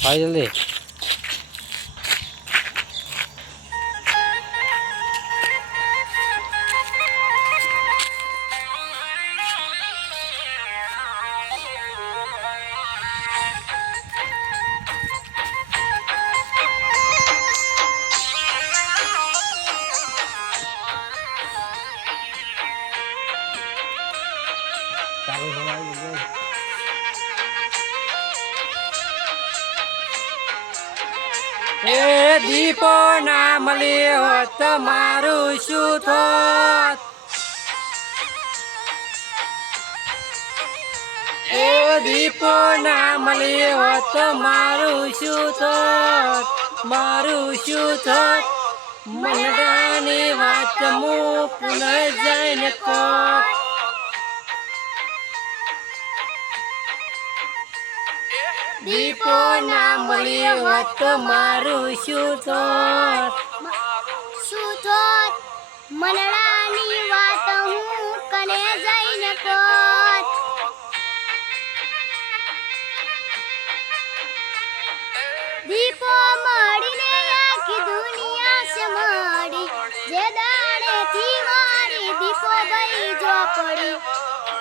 ભાઈ જલ્દી ચાલુ થવા એ દીપો ના મળ્યો હોત તમારું શું થોત એ દીપો ના મળ્યો હોત તમારું શું થોત મારું શું થોત મનડાની વાત હું પુનઃ જઈને કોક દીપો ના મળ્યો હોત મારું શું થોત મનડાની વાત હું કને જઈને કોત દીપો મળીને આખી દુનિયા છે મળી જે દાડેથી મારી દીપો ભાઈ જો પડી